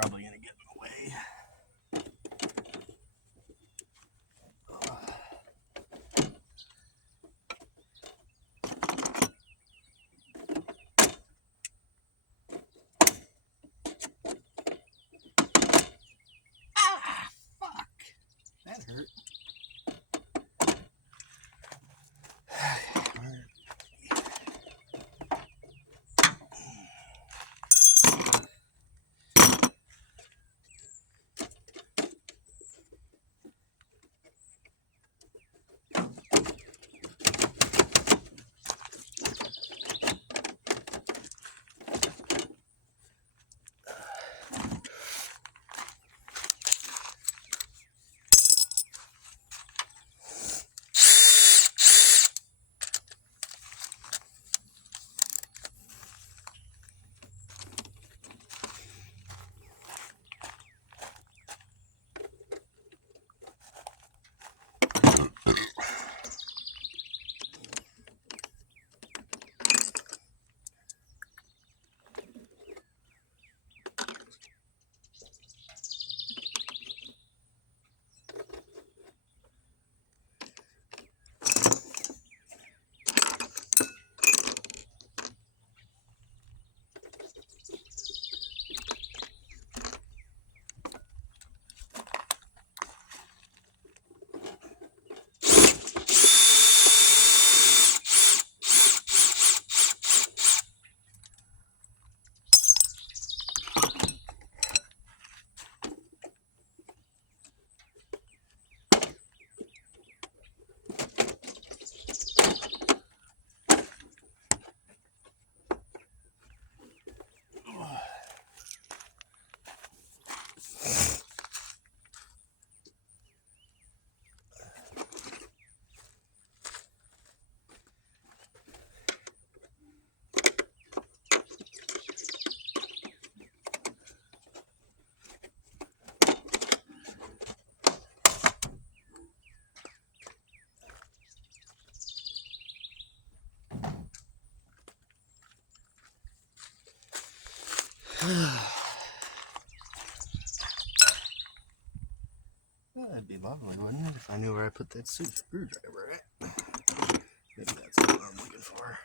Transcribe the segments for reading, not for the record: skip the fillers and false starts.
Probably gonna get in the way. Ah, fuck. That hurt. That'd be lovely, wouldn't it, if I knew where I put that screwdriver at? Maybe that's what I'm looking for.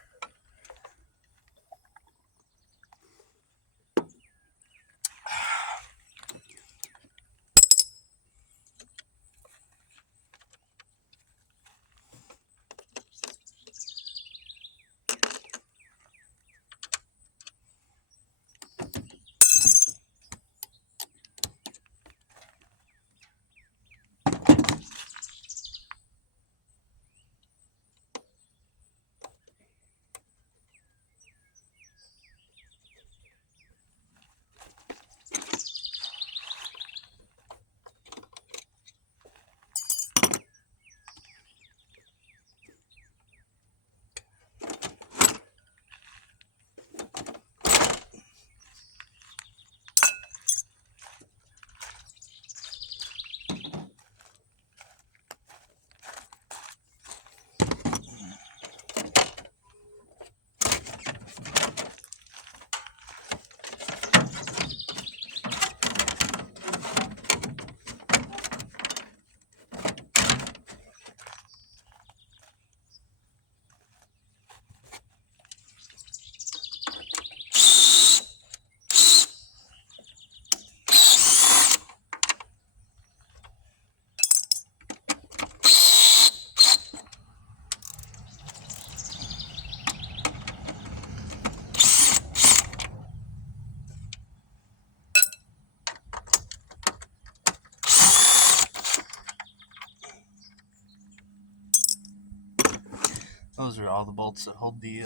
Those are all the bolts that hold the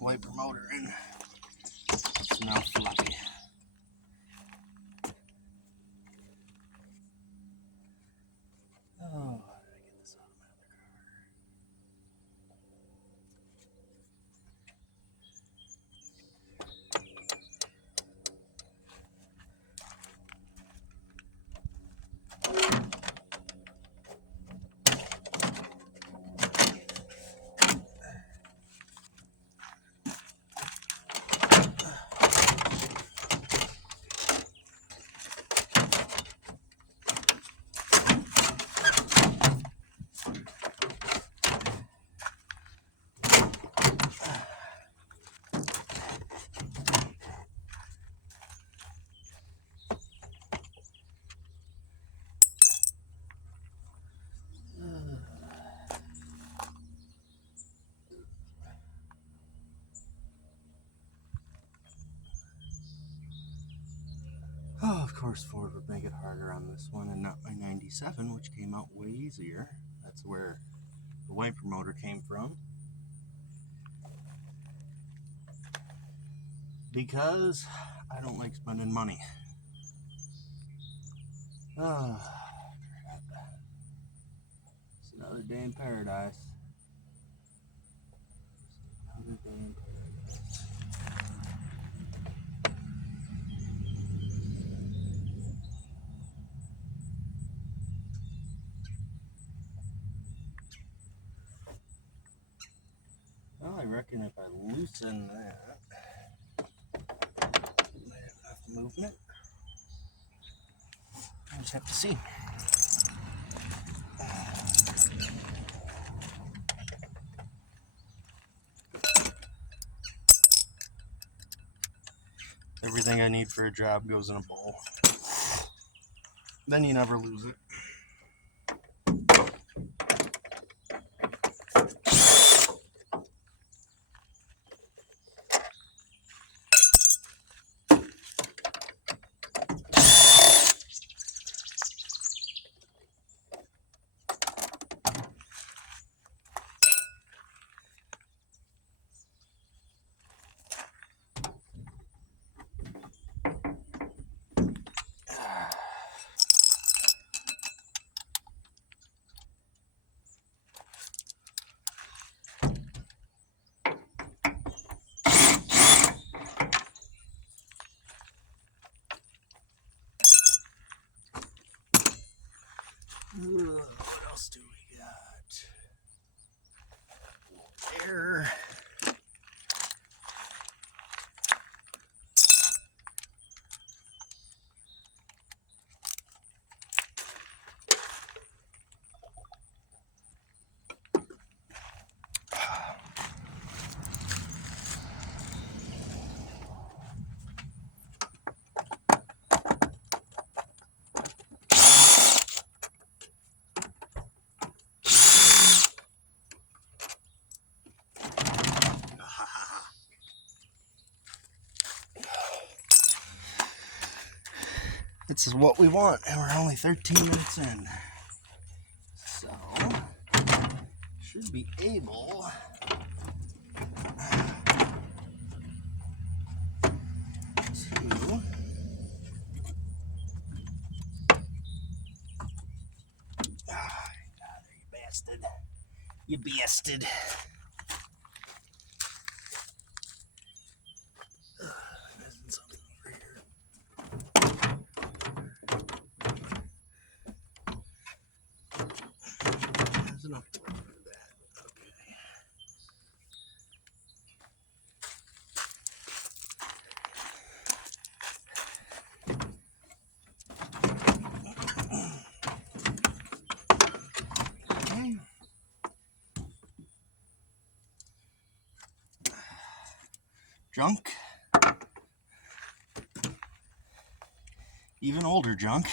wiper motor in. It's now fluffy. Oh, how did I get this out of my other Oh, of course Ford would make it harder on this one and not my 97, which came out way easier. That's where the wiper motor came from. Because I don't like spending money. Oh, it's another day in paradise. Another day in paradise. Well, I reckon if I loosen that, I have enough movement. I just have to see. Everything I need for a job goes in a bowl. Then you never lose it. What else do we got? Air. It's what we want, and we're only 13 minutes in. So, should be able to... Bastard. You bastard. There's something over here. There's enough wood for that. Okay. Okay. Junk. Even older junk.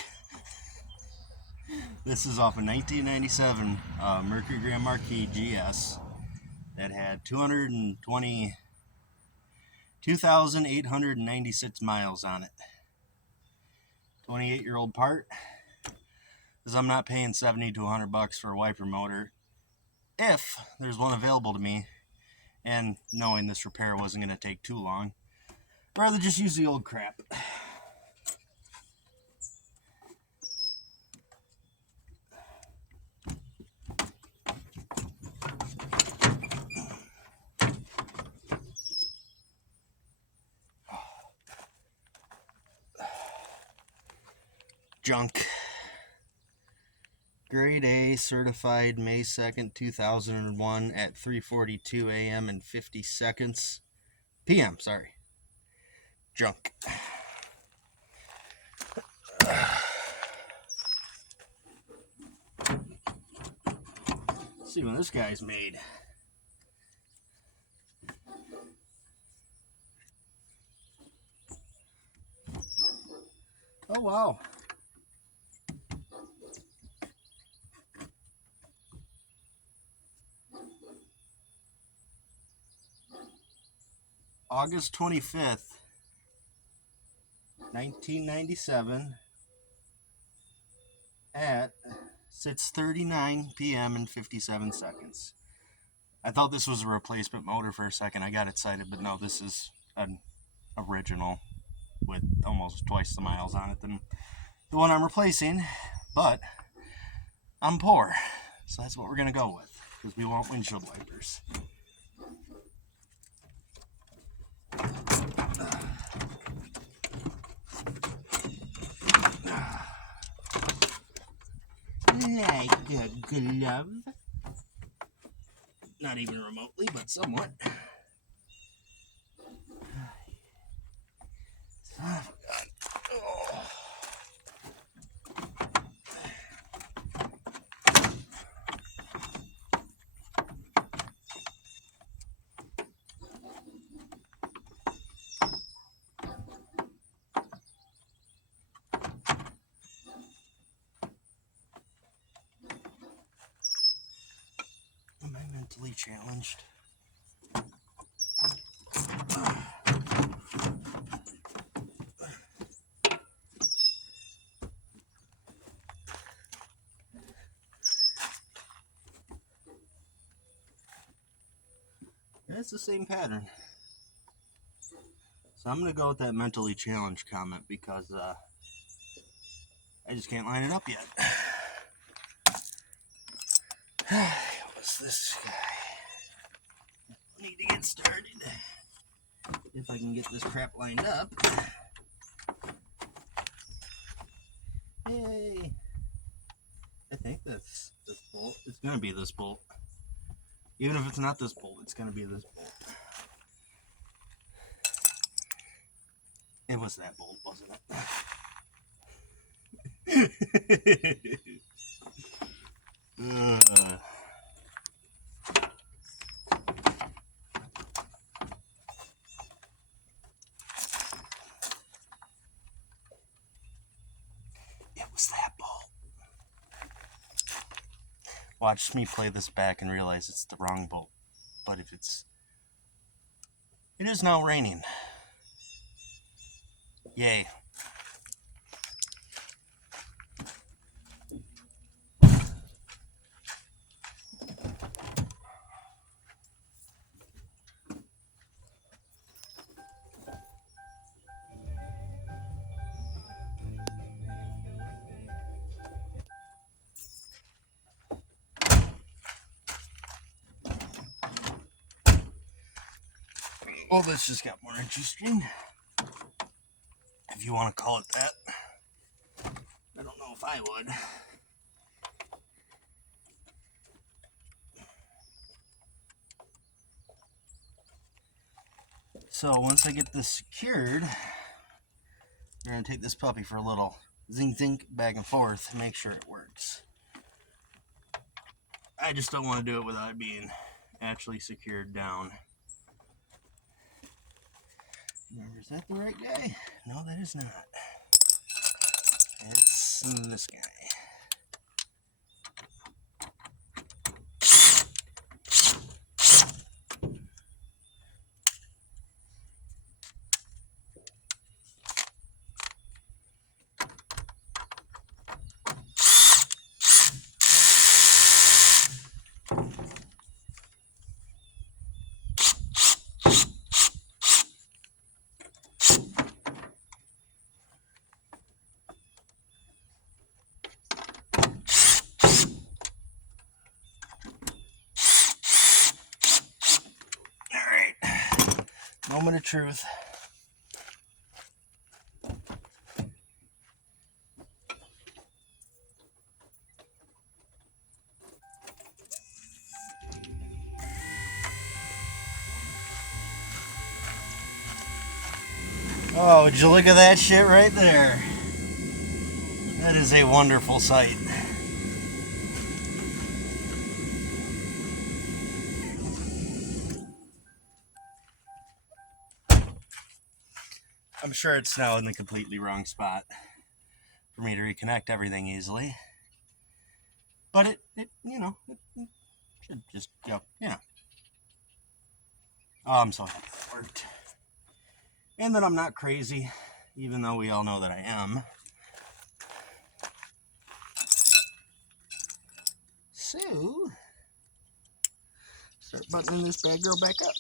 This is off a 1997 Mercury Grand Marquis GS that had 2,896 miles on it. 28-year-old part. Because I'm not paying $70 to $100 for a wiper motor. If there's one available to me, and knowing this repair wasn't going to take too long, I'd rather just use the old crap. Junk. Grade A, certified May 2nd, 2001 at 3:42 a.m. and 50 seconds. p.m., sorry. Junk. Let's see when this guy's made. Oh, wow. August 25th, 1997 at 6:39 p.m. and 57 seconds. I thought this was a replacement motor for a second. I got excited, but no, this is an original with almost twice the miles on it than the one I'm replacing, but I'm poor, so that's what we're going to go with, because we want windshield wipers. Like a glove. Not even remotely, but somewhat. Son of a gun. Oh. Am I mentally challenged? It's the same pattern. So I'm going to go with that mentally challenged comment because I just can't line it up yet. What's this guy? Need to get started. If I can get this crap lined up. Yay! I think that's this bolt. It's going to be this bolt. Even if it's not this bolt, it's going to be this bolt. It was that bolt, wasn't it? It was that bolt. Watch me play this back and realize it's the wrong bolt. But if it's... It is now raining. Yay. Well, this just got more interesting, if you want to call it that. I don't know if I would. So once I get this secured, we're going to take this puppy for a little zing back and forth to make sure it works. I just don't want to do it without it being actually secured down. Remember, is that the right guy? No, that is not. It's this guy. Moment of truth. Oh, would you look at that shit right there? That is a wonderful sight. I'm sure it's now in the completely wrong spot for me to reconnect everything easily. But it should just go, Oh, I'm so happy that worked. And that I'm not crazy, even though we all know that I am. So, start buttoning this bad girl back up.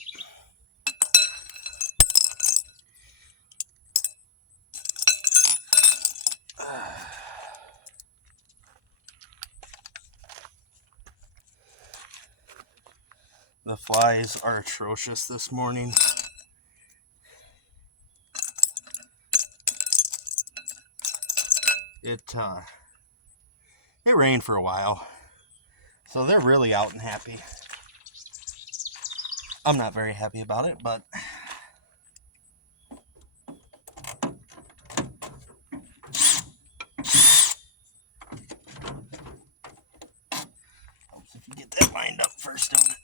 The flies are atrocious this morning. It rained for a while, so they're really out and happy. I'm not very happy about it, but helps if you get that lined up first, don't it?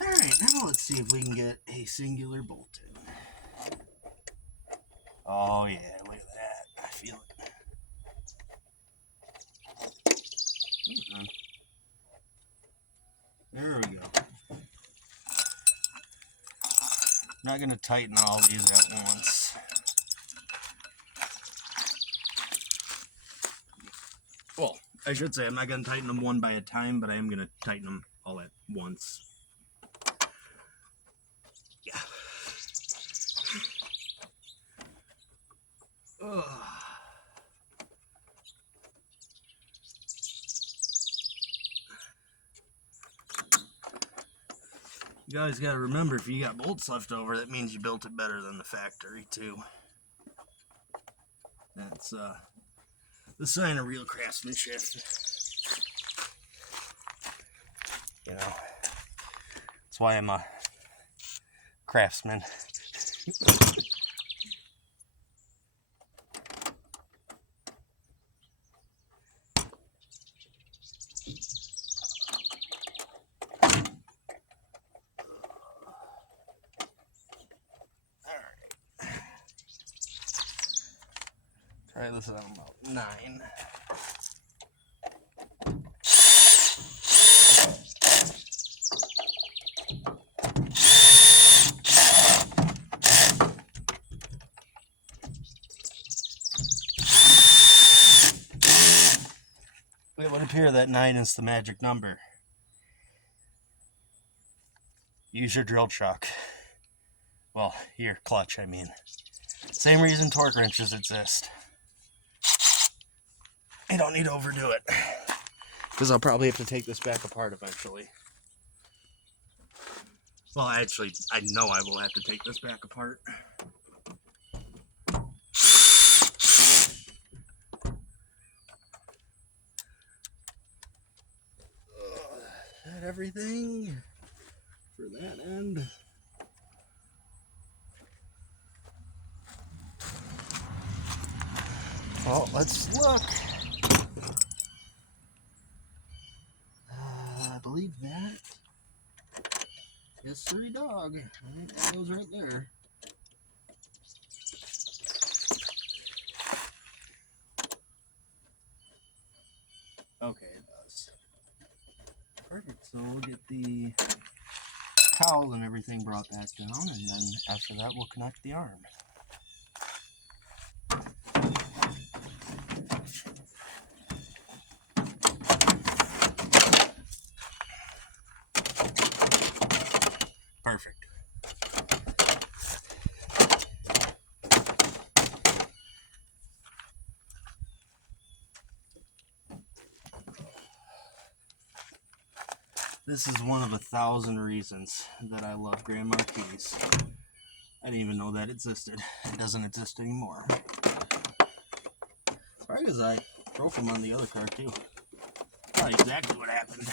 Alright, now let's see if we can get a singular bolt in. Oh yeah, look at that. I feel it. There we go. Not going to tighten all these at once. Well, I should say I'm not going to tighten them one by a time, but I am going to tighten them all at once. Yeah. Ugh. You guys got to remember, if you got bolts left over, that means you built it better than the factory, too. That's the sign of real craftsmanship. You know, that's why I'm a craftsman. Try this on about 9. It would appear that 9 is the magic number. use your drill chuck. Well, your clutch, I mean. Same reason torque wrenches exist. I don't need to overdo it, because I'll probably have to take this back apart eventually. Well, actually, I know I will have to take this back apart. Is that everything for that end? Well, let's look. I believe that. Yes, sir, dog. I think that goes right there. Okay, it does. Perfect. So we'll get the towel and everything brought back down, and then after that, we'll connect the arm. Perfect. This is one of 1,000 reasons that I love Grand Marquis. I didn't even know that existed. It doesn't exist anymore. Probably because I broke them on the other car too. Probably exactly what happened.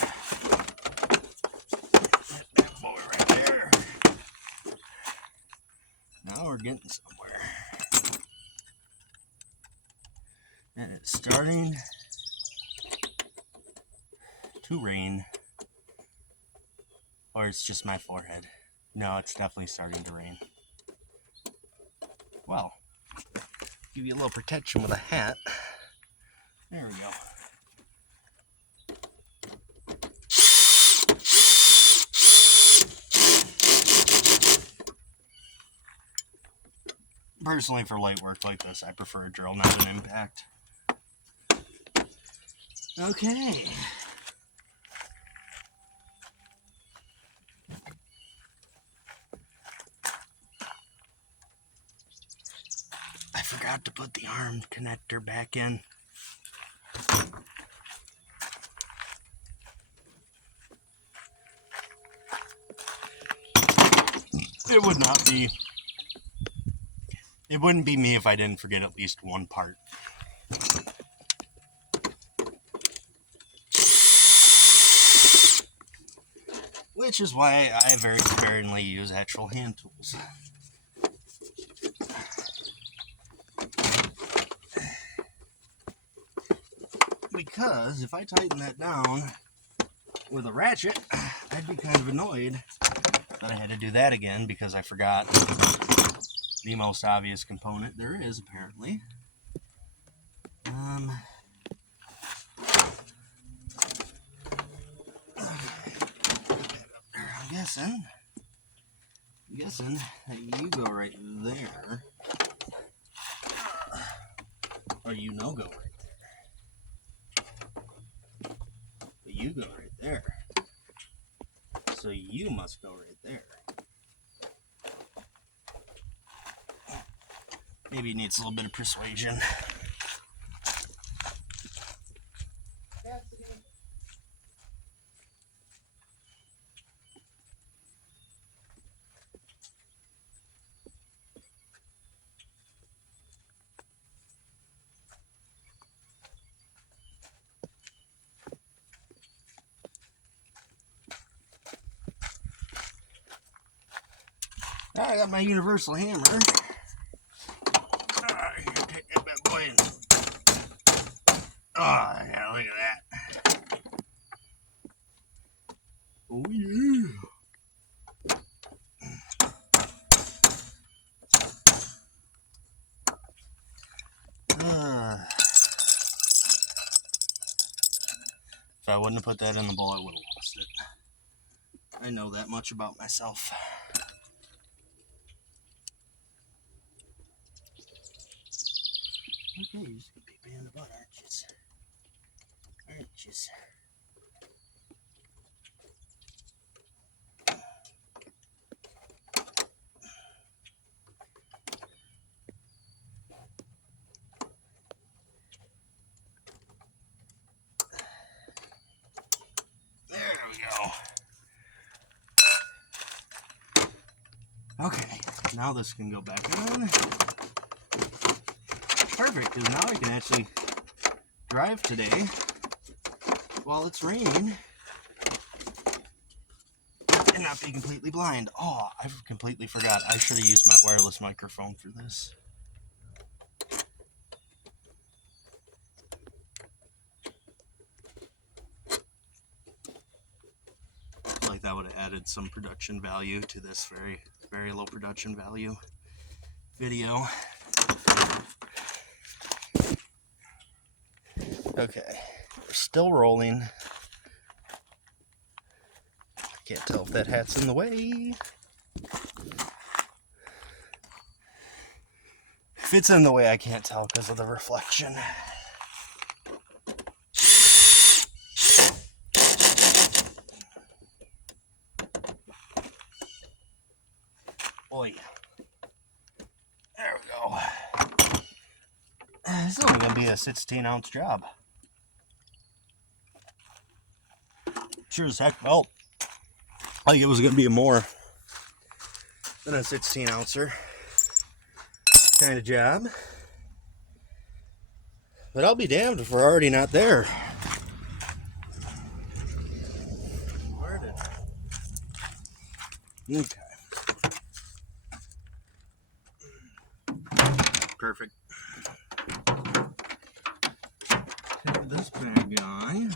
That boy right there. Now we're getting somewhere. And it's starting to rain. Or it's just my forehead. No, it's definitely starting to rain. Well, give you a little protection with a hat. There we go. Personally, for light work like this, I prefer a drill, not an impact. Okay. I forgot to put the arm connector back in. It would not be. It wouldn't be me if I didn't forget at least one part. Which is why I very sparingly use actual hand tools. Because if I tighten that down with a ratchet, I'd be kind of annoyed that I had to do that again because I forgot the most obvious component there is, apparently. I'm guessing that you go right there. Or you go right there. But you go right there. So you must go right there. Maybe it needs a little bit of persuasion. I got my universal hammer. Here, take that bad boy in. Oh, yeah, look at that. Oh, yeah. If I wouldn't have put that in the bowl, I would have lost it. I know that much about myself. Okay, you're just gonna be a pain in the butt, aren't you? Aren't you? Okay, now this can go back on. Perfect, because now I can actually drive today while it's raining and not be completely blind. Oh, I completely forgot. I should have used my wireless microphone for this. I feel like that would have added some production value to this very, very low production value video. Okay, we're still rolling. I can't tell if that hat's in the way. If it's in the way, I can't tell because of the reflection. Oi. There we go. This is only going to be a 16-ounce job. Sure as heck felt like it was going to be more than a 16-ouncer kind of job. But I'll be damned if we're already not there. Where did I? Okay. Perfect. Take this bad guy.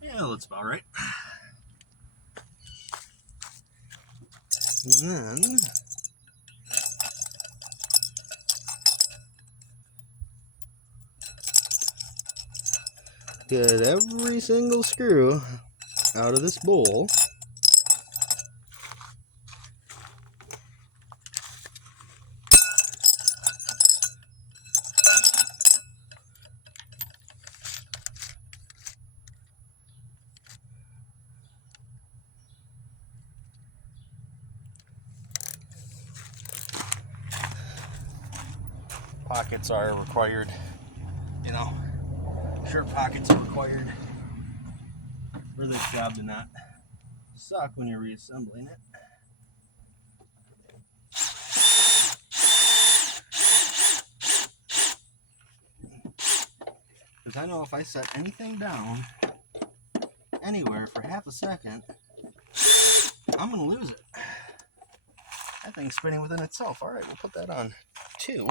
Yeah, that's about right. And then get every single screw out of this bowl. Pockets are required, you know, shirt pockets are required for this job to not suck when you're reassembling it. Because I know if I set anything down anywhere for half a second, I'm going to lose it. That thing's spinning within itself. All right, we'll put that on 2.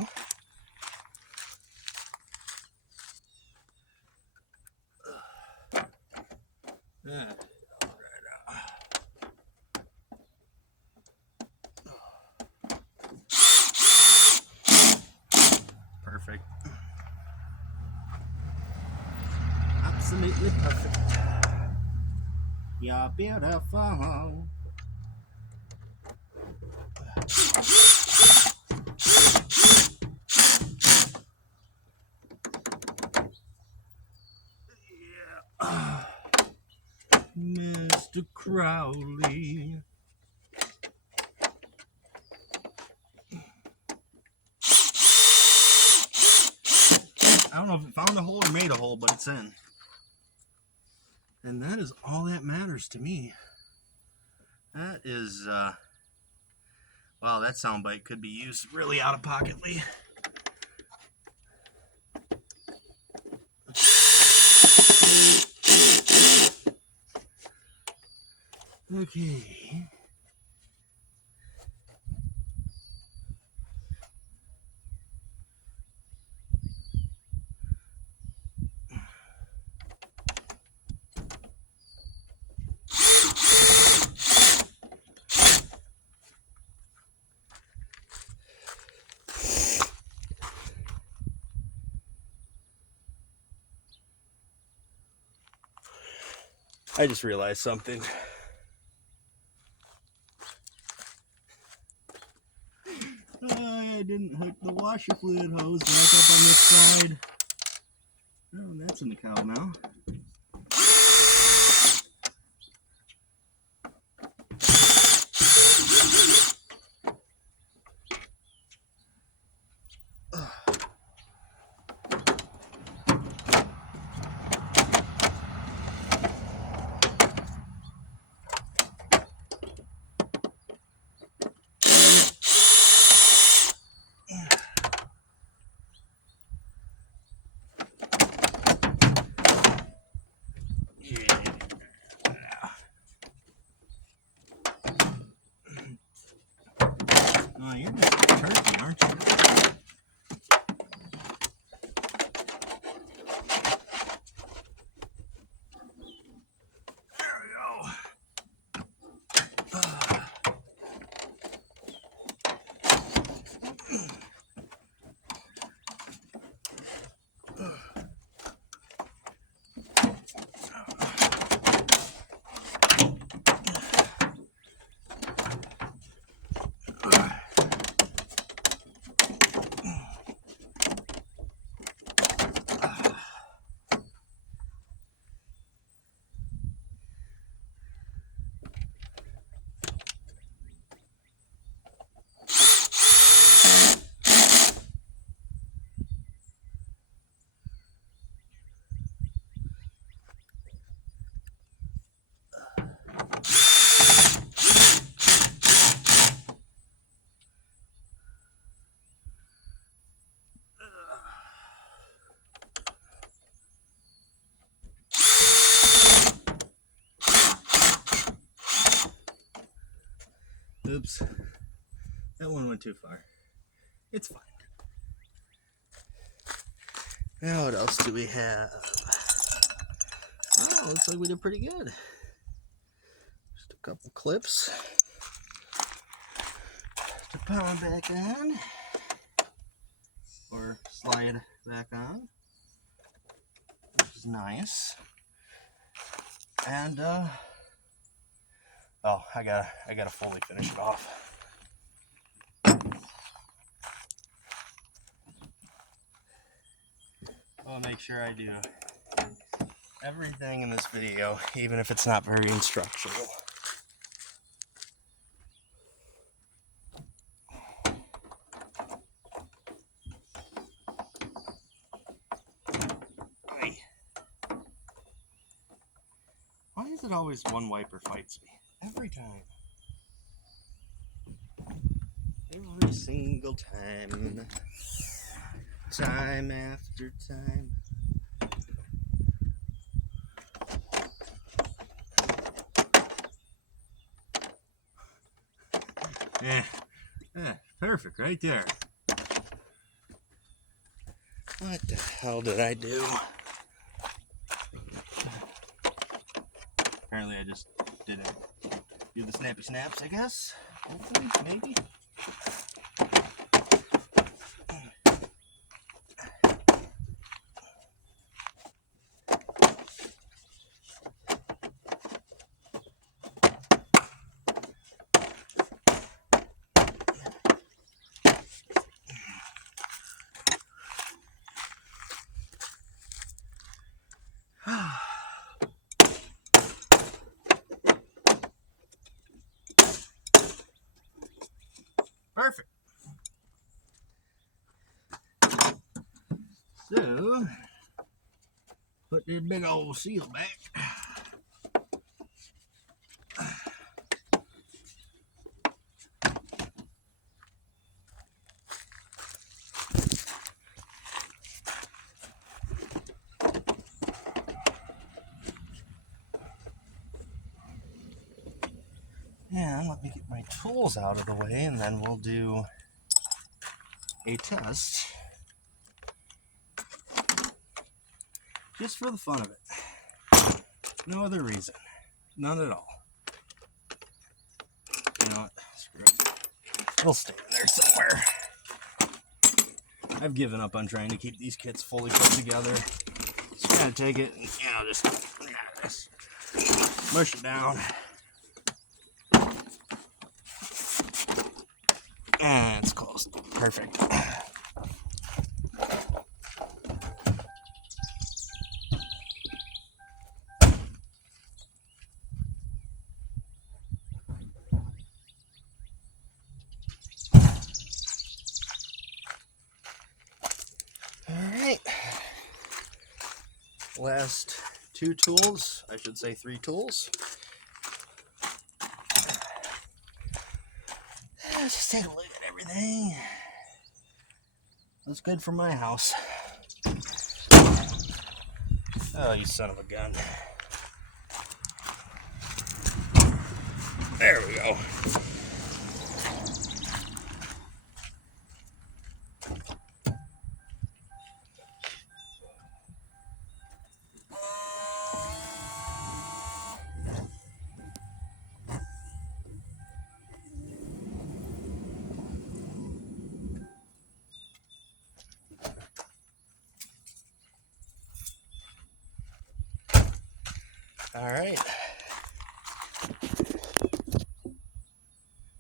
Yeah. Perfect. Absolutely perfect. You're beautiful. Yeah. Mr. Crowley. I don't know if it found a hole or made a hole, but it's in. And that is all that matters to me. That is, wow, that soundbite could be used really out of pocketly. Okay. I just realized something. I didn't hook the washer fluid hose back up on this side. Oh, that's in the cowl now. Oh, you're just a turkey, aren't you? There we go. Oops, that one went too far. It's fine. Now what else do we have? Oh, looks like we did pretty good. Just a couple clips to power back on, or slide back on, which is nice. And oh, I gotta fully finish it off. I'll make sure I do everything in this video, even if it's not very instructional. Why is it always one wiper fights me? Every time. Every single time. Time after time. Yeah, perfect right there. What the hell did I do? Apparently I just didn't do the snappy snaps, I guess. Hopefully, maybe. Perfect. So, put this big old seal back. And let me get my tools out of the way, and then we'll do a test. Just for the fun of it. No other reason. None at all. You know what? Screw it. We'll stay in there somewhere. I've given up on trying to keep these kits fully put together. Just gotta take it and, just mush it down. And it's closed. Perfect. Alright. Last two tools. I should say 3 tools. Just take a look at everything. Looks good for my house. Oh, you son of a gun. There we go. All right.